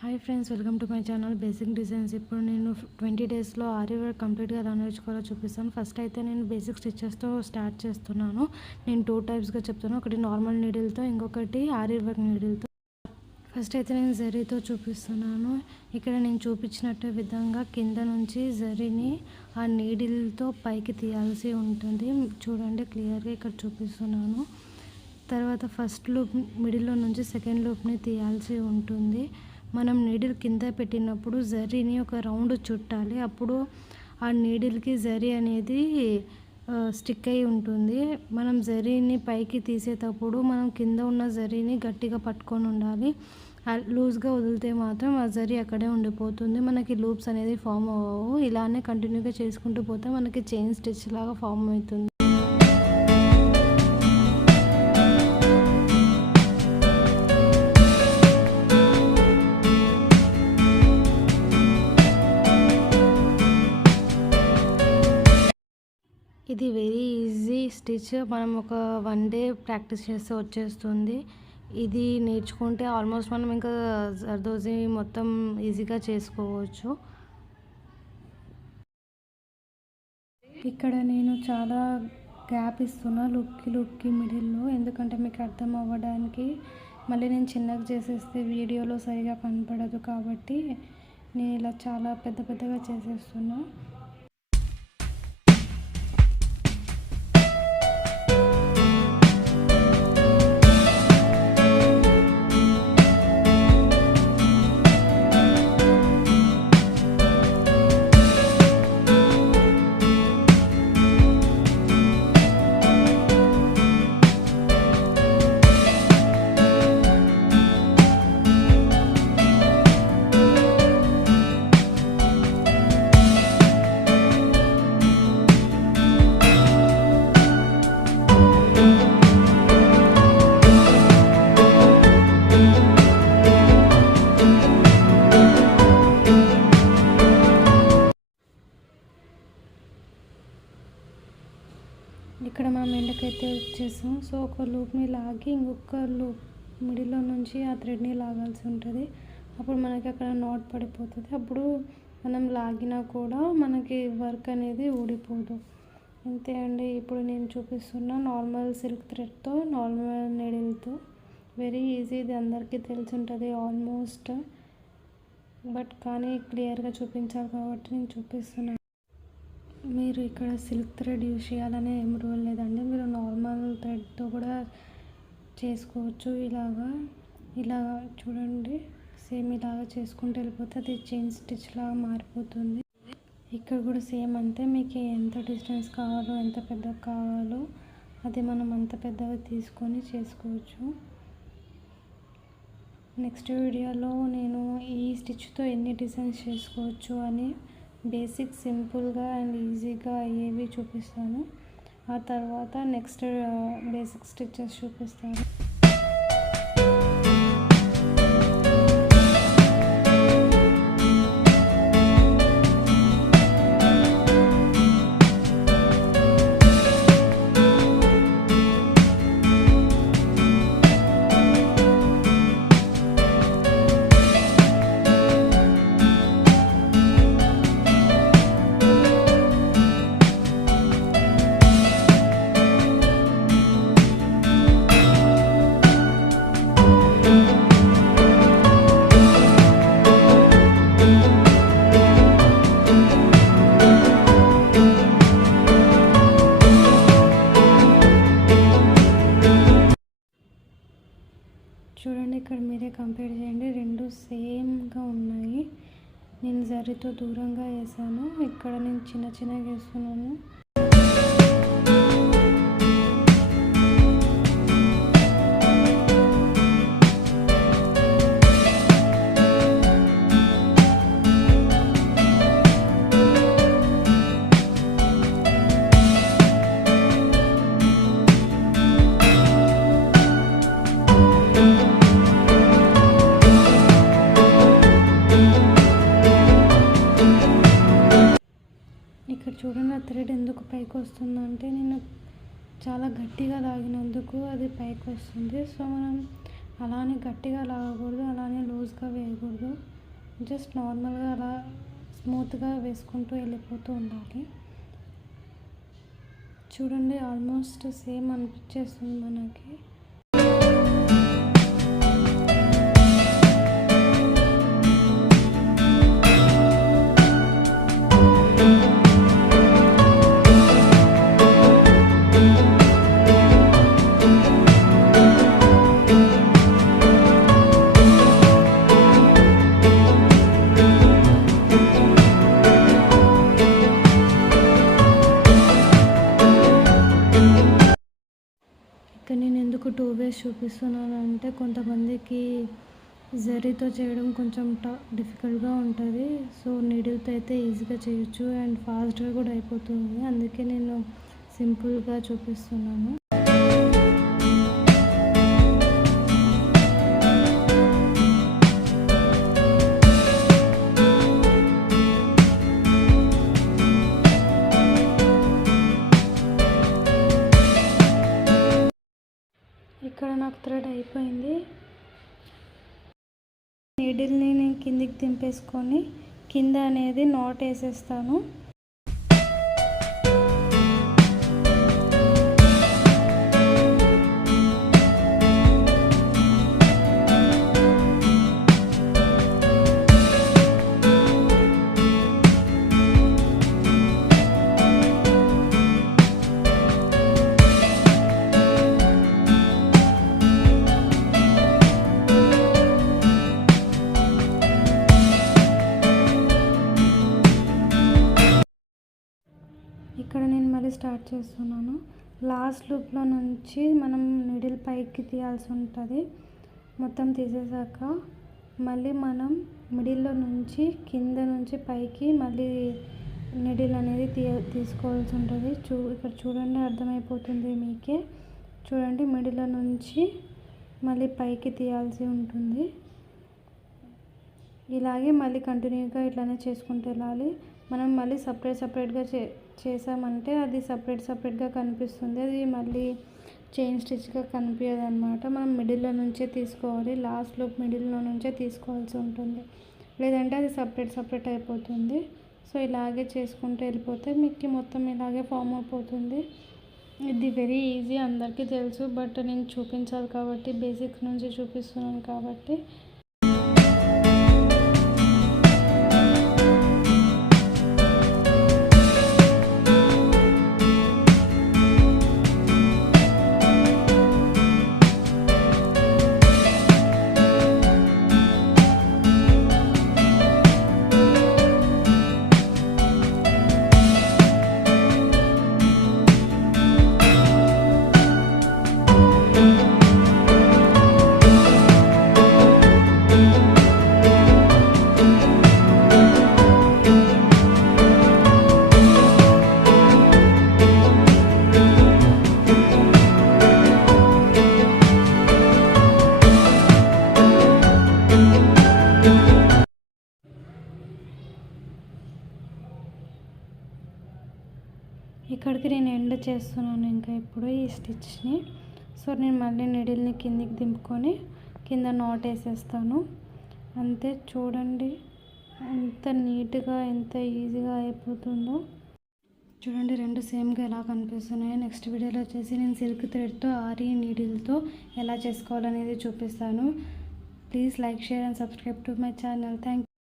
Hi friends, welcome to my channel basic designs. ఇప్పుడు నేను 20 డేస్లో ఆరి వర్క్ కంప్లీట్గా ఎలా నేర్చుకోవాలో చూపిస్తాను. ఫస్ట్ అయితే నేను బేసిక్ స్టిచెస్తో స్టార్ట్ చేస్తున్నాను. నేను 2 టైప్స్గా చెప్తాను. ఒకటి నార్మల్ నీడిల్తో, ఇంకొకటి ఆరి వర్క్ నీడిల్తో. ఫస్ట్ అయితే నేను జరీతో చూపిస్తున్నాను. ఇక్కడ నేను చూపించినట్టు విధంగా కింద నుంచి జరీని ఆ నీడిల్తో పైకి తీయాల్సి ఉంటుంది. చూడండి, క్లియర్గా ఇక్కడ చూపిస్తున్నాను. తర్వాత ఫస్ట్ లూప్ మిడిల్లో నుంచి సెకండ్ లూప్ని తీయాల్సి ఉంటుంది. మనం నీడిల్ కింద పెట్టినప్పుడు జరీని ఒక రౌండ్ చుట్టాలి. అప్పుడు ఆ నీడిల్కి జరీ అనేది స్టిక్ అయి ఉంటుంది. మనం జరీని పైకి తీసేటప్పుడు మనం కింద ఉన్న జరీని గట్టిగా పట్టుకొని ఉండాలి. లూజ్గా వదిలితే మాత్రం ఆ జరీ అక్కడే ఉండిపోతుంది. మనకి లూప్స్ అనేది ఫామ్ అవ్వవు. ఇలానే కంటిన్యూగా చేసుకుంటూ పోతే మనకి చైన్ స్టిచ్ లాగా ఫామ్ అవుతుంది. ఇది వెరీ ఈజీ స్టిచ్. మనం ఒక 1 డే ప్రాక్టీస్ చేస్తే వచ్చేస్తుంది. ఇది నేర్చుకుంటే ఆల్మోస్ట్ మనం ఇంకా జర్దోజీ మొత్తం ఈజీగా చేసుకోవచ్చు. ఇక్కడ నేను చాలా గ్యాప్ ఇస్తున్నా లుక్కి మిడిల్లో, ఎందుకంటే మీకు అర్థం అవ్వడానికి. మళ్ళీ నేను చిన్నగా చేసేస్తే వీడియోలో సరిగా కనపడదు, కాబట్టి నేను ఇలా చాలా పెద్దగా చేసేస్తున్నా. ఇక్కడ మనం ఎండకైతే వచ్చేసాం. సో ఒక లూప్ని లాగి ఇంకొక లూప్ మిడిల్లో నుంచి ఆ థ్రెడ్ని లాగాల్సి ఉంటుంది. అప్పుడు మనకి అక్కడ నాట్ పడిపోతుంది. అప్పుడు మనం లాగినా కూడా మనకి వర్క్ అనేది ఊడిపోదు. అంతే అండి. ఇప్పుడు నేను చూపిస్తున్న నార్మల్ సిల్క్ థ్రెడ్తో, నార్మల్ నీడిల్తో. Very easy. ఇది అందరికీ తెలిసి ఉంటుంది ఆల్మోస్ట్. బట్ కానీ క్లియర్గా చూపించాలి కాబట్టి నేను చూపిస్తున్నాను. మీరు ఇక్కడ సిల్క్ థ్రెడ్ యూజ్ చేయాలనే ఏం రూల్ లేదండి. మీరు నార్మల్ థ్రెడ్తో కూడా చేసుకోవచ్చు. ఇలా చూడండి, సేమ్ ఇలాగా చేసుకుంటూ వెళ్ళిపోతే అది చైన్ స్టిచ్ లాగా మారిపోతుంది. ఇక్కడ కూడా సేమ్ అంతే. మీకు ఎంత డిస్టెన్స్ కావాలో, ఎంత పెద్దగా కావాలో అది మనం అంత పెద్దగా తీసుకొని చేసుకోవచ్చు. నెక్స్ట్ వీడియోలో నేను ఈ స్టిచ్తో ఎన్ని డిజైన్స్ చేసుకోవచ్చు అని బేసిక్ సింపుల్గా అండ్ ఈజీగా అయ్యేవి చూపిస్తాను. ఆ తర్వాత నెక్స్ట్ బేసిక్ స్టిచెస్ చూపిస్తాను. చూడండి, ఇక్కడ మీరే కంపేర్ చేయండి. రెండు సేమ్గా ఉన్నాయి. నేను జరీతో దూరంగా వేసాను. ఇక్కడ నేను చిన్నగా వేస్తున్నాను. చూడండి, ఆ థ్రెడ్ ఎందుకు పైకి వస్తుందంటే నేను చాలా గట్టిగా లాగినందుకు అది పైకి వస్తుంది. సో మనం అలానే గట్టిగా లాగకూడదు, అలానే లూజ్గా వేయకూడదు. జస్ట్ నార్మల్గా అలా స్మూత్గా వేసుకుంటూ వెళ్ళిపోతూ ఉండాలి. చూడండి ఆల్మోస్ట్ సేమ్ అనిపించేస్తుంది మనకి. ఇక్కడ నేను ఎందుకు 2 వేస్ చూపిస్తున్నాను అంటే కొంతమందికి జరీతో చేయడం కొంచెం డిఫికల్ట్గా ఉంటుంది. సో నీడిల్తో అయితే ఈజీగా చేయొచ్చు అండ్ ఫాస్ట్గా కూడా అయిపోతుంది. అందుకే నేను సింపుల్గా చూపిస్తున్నాను. ఇక్కడ నాకు థ్రెడ్ అయిపోయింది. నీడిల్ని నేను కిందికి దింపేసుకొని కింద అనేది నాట్ వేసేస్తాను. ఇక్కడ నేను మళ్ళీ స్టార్ట్ చేస్తున్నాను. లాస్ట్ లూప్లో నుంచి మనం నీడిల్ పైకి తీయాల్సి ఉంటుంది. మొత్తం తీసేసాక మళ్ళీ మనం మిడిల్లో నుంచి కింద నుంచి పైకి మళ్ళీ నీడిల్ అనేది తీసుకోవాల్సి ఉంటుంది. ఇక్కడ చూడండి, అర్థమైపోతుంది మీకే. చూడండి, మిడిల్లో నుంచి మళ్ళీ పైకి తీయాల్సి ఉంటుంది. ఇలాగే మళ్ళీ కంటిన్యూగా ఇట్లానే చేసుకుంటూ వెళ్ళాలి. మనం మళ్ళీ సపరేట్గా చేసామంటే అది సపరేట్గా కనిపిస్తుంది. అది మళ్ళీ చైన్ స్టిచ్గా కనిపించదు అనమాట. మనం మిడిల్లో నుంచే తీసుకోవాలి. లాస్ట్ లూప్ మిడిల్లో నుంచే తీసుకోవాల్సి ఉంటుంది, లేదంటే అది సపరేట్ అయిపోతుంది. సో ఇలాగే చేసుకుంటూ వెళ్ళిపోతే మీకు మొత్తం ఇలాగే ఫామ్ అయిపోతుంది. ఇది వెరీ ఈజీ, అందరికీ తెలుసు. బట్ నేను చూపించాలి కాబట్టి, బేసిక్స్ నుంచి చూపిస్తున్నాను కాబట్టి. ఇక్కడికి నేను ఎండ్ చేస్తున్నాను ఇంకా ఇప్పుడు ఈ స్టిచ్ని. సో నేను మళ్ళీ నీడిల్ని కిందికి దింపుకొని కింద నాట్ వేసేస్తాను. అంతే. చూడండి ఎంత నీట్గా, ఎంత ఈజీగా అయిపోతుందో. చూడండి, రెండు సేమ్గా ఎలా కనిపిస్తున్నాయో. నెక్స్ట్ వీడియోలో వచ్చేసి నేను సిల్క్ థ్రెడ్తో ఆరి నీడిల్తో ఎలా చేసుకోవాలనేది చూపిస్తాను. Please like, share and subscribe to my channel. Thank you.